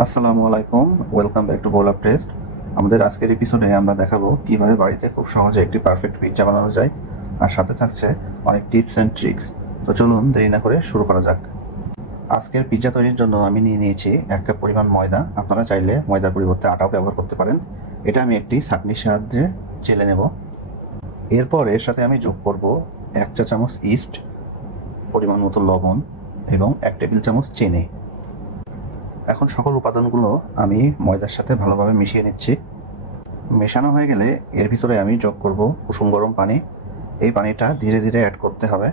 আসসালামু আলাইকুম, welcome back to বোলাপ test. আমাদের আজকের এপিসোডে আমরা দেখাবো কিভাবে বাড়িতে খুব সহজে একটি পারফেক্ট পিৎজা বানানো যায়, আর সাথে থাকছে অনেক টিপস অ্যান্ড ট্রিক্স। তো চলুন দেরি না করে শুরু করা যাক। আজকের পিৎজা তৈরির জন্য আমি নিয়ে নিয়েছি 1 কাপ পরিমাণ ময়দা। আপনারা চাইলে ময়দার পরিবর্তে আটাও ব্যবহার করতে পারেন। এটা আমি একটি ছাঁকনির সাহায্যে চেলে নেব। এরপর এর সাথে আমি যোগ করব 1 চা চামচ ইস্ট, পরিমাণ মতো লবণ এবং 1 টেবিল চামচ চিনি। এখন সকল উপাদানগুলো আমি ময়দার সাথে ভালোভাবে মিশিয়ে নিচ্ছি। মেশানো হয়ে গেলে এর ভিতরে আমি যোগ করব কুসুম গরম পানি। এই পানিটা ধীরে ধীরে অ্যাড করতে হবে।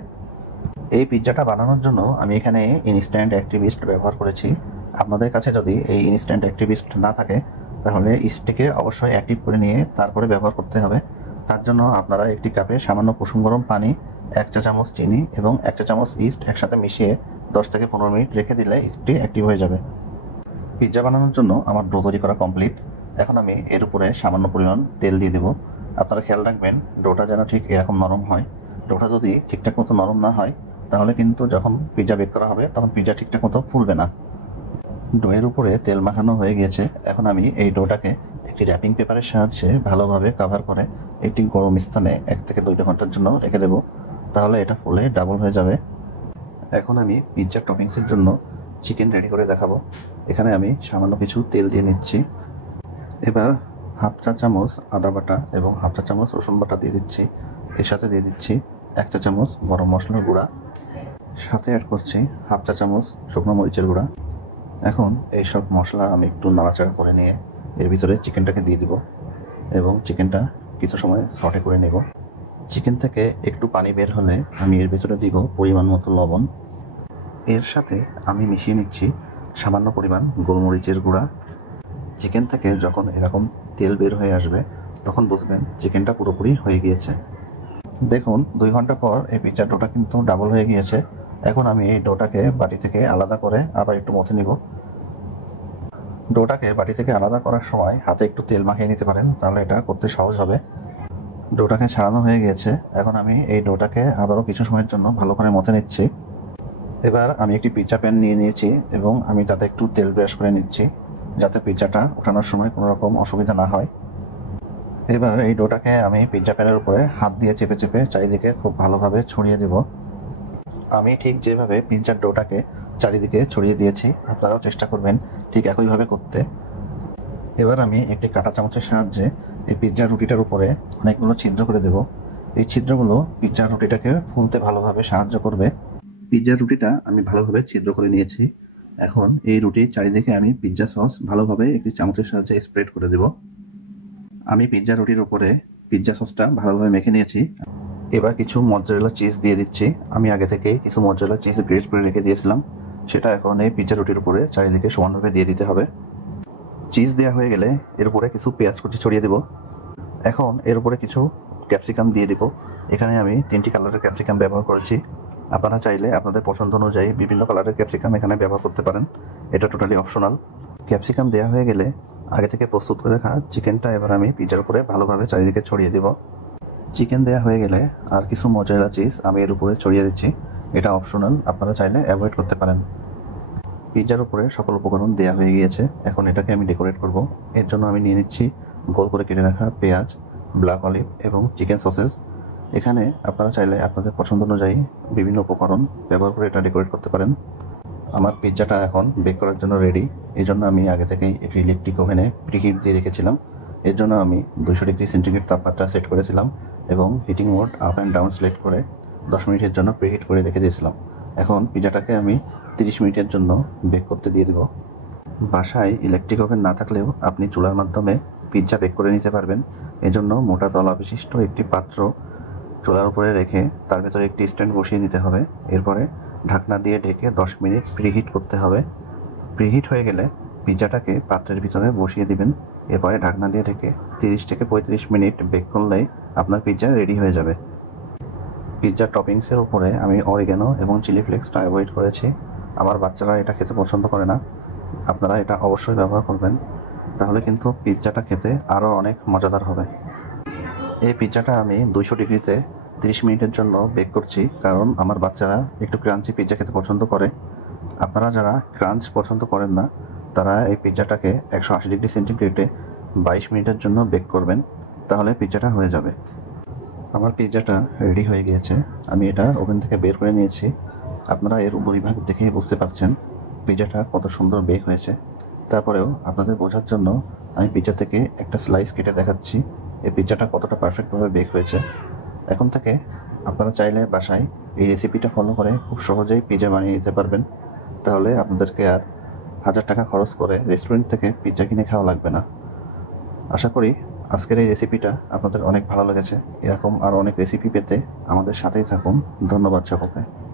এই পিৎজাটা বানানোর জন্য আমি এখানে ইনস্ট্যান্ট অ্যাক্টিভিস্ট ব্যবহার করেছি। আপনাদের কাছে যদি এই ইনস্ট্যান্ট অ্যাক্টিভিস্ট না থাকে তাহলে ইস্টটিকে অবশ্যই অ্যাক্টিভ করে নিয়ে তারপরে ব্যবহার করতে হবে। তার জন্য আপনারা একটি কাপে সামান্য কুসুম গরম পানি, 1 চা চামচ চিনি এবং 1 চা চামচ ইস্ট একসাথে মিশিয়ে 10 থেকে 15 মিনিট রেখে দিলে ইস্টটি অ্যাক্টিভ হয়ে যাবে। পিৎজা বানানোর জন্য আমার ডো তৈরি করা কমপ্লিট। এখন আমি এর উপরে সামান্য পরিমাণ তেল দিয়ে দেবো। আপনারা খেয়াল রাখবেন ডোটা যেন ঠিক এরকম নরম হয়। ডোটা যদি ঠিকঠাক মতো নরম না হয় তাহলে কিন্তু যখন পিৎজা বেক করা হবে তখন পিৎজা ঠিকঠাক মতো ফুলবে না। ডোয়ের উপরে তেল মাখানো হয়ে গিয়েছে। এখন আমি এই ডোটাকে একটি র্যাপিং পেপারের সাহায্যে ভালোভাবে কভার করে একটি গরম স্থানে 1 থেকে 2 ঘন্টার জন্য রেখে দেবো। তাহলে এটা ফুলে ডাবল হয়ে যাবে। এখন আমি পিৎজা টপিংসের জন্য চিকেন রেডি করে দেখাবো। এখানে আমি সামান্য কিছু তেল দিয়ে নিচ্ছি। এবার হাফ চা চামচ আদা বাটা এবং হাফ চা চামচ রসুন বাটা দিয়ে দিচ্ছি। এর সাথে দিয়ে দিচ্ছি 1 চা চামচ গরম মশলার গুঁড়া, সাথে অ্যাড করছি হাফ চা চামচ শুকনো মরিচের গুঁড়া। এখন এইসব মশলা আমি একটু নাড়াচাড়া করে নিয়ে এর ভিতরে চিকেনটাকে দিয়ে দিব এবং চিকেনটা কিছু সময় সটে করে নেব। চিকেন থেকে একটু পানি বের হলে আমি এর ভিতরে দিব পরিমাণ মতো লবণ। এর সাথে আমি মিশিয়ে নিচ্ছি সামান্য পরিমাণ গোলমরিচের গুঁড়া। চিকেন থেকে যখন এরকম তেল বের হয়ে আসবে তখন বুঝবেন চিকেনটা পুরোপুরি হয়ে গিয়েছে। দেখুন 2 ঘন্টা পর এই পিৎজার ডোটা কিন্তু ডাবল হয়ে গিয়েছে। এখন আমি এই ডোটাকে বাটি থেকে আলাদা করে আবার একটু মথে নিব। ডোটাকে বাটি থেকে আলাদা করার সময় হাতে একটু তেল মাখিয়ে নিতে পারেন, তাহলে এটা করতে সহজ হবে। ডোটাকে ছাড়ানো হয়ে গিয়েছে। এখন আমি এই ডোটাকে আবারও কিছু সময়ের জন্য ভালো করে মথে নিচ্ছি। এবার আমি একটি পিৎজা প্যান নিয়ে নিয়েছি এবং আমি তাতে একটু তেল ব্রাশ করে নিচ্ছি যাতে পিৎজাটা ওঠানোর সময় কোনো রকম অসুবিধা না হয়। এবার এই ডোটাকে আমি পিৎজা প্যানের উপরে হাত দিয়ে চেপে চেপে চারিদিকে খুব ভালোভাবে ছড়িয়ে দেব। আমি ঠিক যেভাবে পিৎজার ডোটাকে চারিদিকে ছড়িয়ে দিয়েছি আপনারাও চেষ্টা করবেন ঠিক একইভাবে করতে। এবার আমি একটি কাঁটা চামচের সাহায্যে এই পিৎজা রুটিটার উপরে অনেকগুলো ছিদ্র করে দেব। এই ছিদ্রগুলো পিৎজা রুটিটাকে ফুলতে ভালোভাবে সাহায্য করবে। পিৎজা রুটিটা আমি ভালোভাবে ছিদ্র করে নিয়েছি। এখন এই রুটির চারিদিকে আমি পিৎজা সস ভালোভাবে একটি চামচের সাহায্যে স্প্রেড করে দেব। আমি পিৎজা রুটির উপরে পিৎজা সসটা ভালোভাবে মেখে নিয়েছি। এবার কিছু মজ্জারেলা চিজ দিয়ে দিচ্ছি। আমি আগে থেকেই কিছু মজ্জারেলা চিজ গ্রেট করে রেখে দিয়েছিলাম, সেটা এখন এই পিৎজা রুটির উপরে চারিদিকে সমানভাবে দিয়ে দিতে হবে। চিজ দেওয়া হয়ে গেলে এর উপরে কিছু পেঁয়াজ কুচি ছড়িয়ে দেব। এখন এর উপরে কিছু ক্যাপসিকাম দিয়ে দিব। এখানে আমি 3টি কালারের ক্যাপসিকাম ব্যবহার করেছি। আপনারা চাইলে আপনাদের পছন্দ অনুযায়ী বিভিন্ন কালারের ক্যাপসিকাম এখানে ব্যবহার করতে পারেন, এটা টোটালি অপশনাল। ক্যাপসিকাম দেওয়া হয়ে গেলে আগে থেকে প্রস্তুত করে রাখা চিকেনটা এবার আমি পিৎজার উপরে ভালোভাবে চারিদিকে ছড়িয়ে দেব। চিকেন দেওয়া হয়ে গেলে আর কিছু মজারেলা চিজ আমি এর উপরে ছড়িয়ে দিচ্ছি, এটা অপশনাল, আপনারা চাইলে অ্যাভয়েড করতে পারেন। পিৎজার উপরে সকল উপকরণ দেওয়া হয়ে গিয়েছে। এখন এটাকে আমি ডেকোরেট করব। এর জন্য আমি নিয়ে নিচ্ছি গোল করে কেটে রাখা পেঁয়াজ, ব্ল্যাক অলিভ এবং চিকেন সসেস। এখানে আপনারা চাইলে আপনাদের পছন্দ অনুযায়ী বিভিন্ন উপকরণ ব্যবহার করে এটা ডেকোরেট করতে পারেন। আমার পিৎজাটা এখন বেক করার জন্য রেডি। এই জন্য আমি আগে থেকেই একটি ইলেকট্রিক ওভেনে প্রিহিট দিয়ে রেখেছিলাম। এর জন্য আমি 200 ডিগ্রি সেন্টিগ্রেড তাপমাত্রা সেট করেছিলাম এবং heating mode up and down select করে 10 মিনিটের জন্য প্রিহিট করে রেখে দিয়েছিলাম। এখন পিৎজাটাকে আমি 30 মিনিটের জন্য বেক করতে দিয়ে দেব। বাসায় ইলেকট্রিক ওভেন না থাকলেও আপনি চুলার মাধ্যমে পিৎজা বেক করে নিতে পারবেন। এজন্য মোটা তলা বিশিষ্ট একটি পাত্র চুলার উপরে রেখে তার ভেতরে একটি স্ট্যান্ড বসিয়ে নিতে হবে। এরপরে ঢাকনা দিয়ে ঢেকে 10 মিনিট প্রিহিট করতে হবে। প্রিহিট হয়ে গেলে পিৎজাটাকে পাত্রের ভিতরে বসিয়ে দিবেন। এরপরে ঢাকনা দিয়ে ঢেকে 30 থেকে 35 মিনিট বেক করলেই আপনার পিৎজা রেডি হয়ে যাবে। পিৎজার টপিংসের উপরে আমি অরিগানো এবং চিলি ফ্লেক্সটা অ্যাভয়েড করেছি। আমার বাচ্চারা এটা খেতে পছন্দ করে না, আপনারা এটা অবশ্যই ব্যবহার করবেন, তাহলে কিন্তু পিৎজাটা খেতে আরও অনেক মজাদার হবে। এই পিৎজাটা আমি 200 ডিগ্রিতে 30 মিনিটের জন্য বেক করছি, কারণ আমার বাচ্চারা একটু ক্রাঞ্চি পিৎজা খেতে পছন্দ করে। আপনারা যারা ক্রাঞ্চ পছন্দ করেন না তারা এই পিৎজাটাকে 180 ডিগ্রি সেন্টিগ্রেডে 22 মিনিটের জন্য বেক করবেন, তাহলে পিৎজাটা হয়ে যাবে। আমার পিৎজাটা রেডি হয়ে গিয়েছে, আমি এটা ওভেন থেকে বের করে নিয়েছি। আপনারা এর উপরিভাগ দেখেই বুঝতে পারছেন পিৎজাটা কত সুন্দর বেক হয়েছে। তারপরেও আপনাদের বোঝার জন্য আমি পিৎজা থেকে একটা স্লাইস কেটে দেখাচ্ছি এই পিৎজাটা কতটা পারফেক্টভাবে বেক হয়েছে। এখন থেকে আপনারা চাইলে বাসায় এই রেসিপিটা ফলো করে খুব সহজেই পিৎজা বানিয়ে নিতে পারবেন। তাহলে আপনাদেরকে আর 1000 টাকা খরচ করে রেস্টুরেন্ট থেকে পিৎজা কিনে খাওয়া লাগবে না। আশা করি আজকের এই রেসিপিটা আপনাদের অনেক ভালো লেগেছে। এরকম আরও অনেক রেসিপি পেতে আমাদের সাথেই থাকুন। ধন্যবাদ সকলকে।